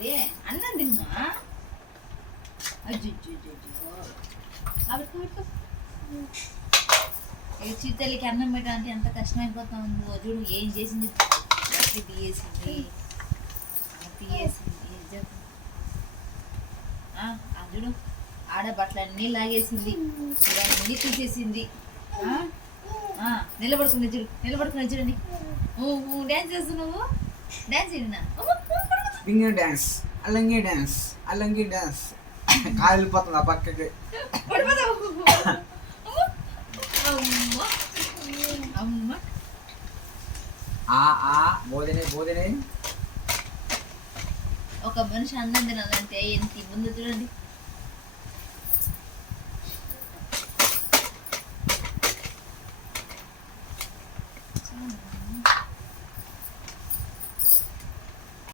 రే అన్నం తిన్నా చీతల్లికి అన్నం పెట్టాలంటే ఎంత కష్టమైపోతా ఉందో చూడు. ఏం చేసింది, బట్టలు తీయేసింది చూడు. ఆడ బట్టలన్నీ లాగేసింది, అన్నీ తీసేసింది. నిలబడుకునే చూడండి. డ్యాన్స్ చేస్తున్నావు, డ్యాన్స్ చేయండి. డింగి dance, Allangi dance, Allangi dance. కాలిపోతుంది ఆ పక్కకి. ఒక మనిషి అన్నం తినాలంటే ఎంత ఇబ్బంది చూడండి.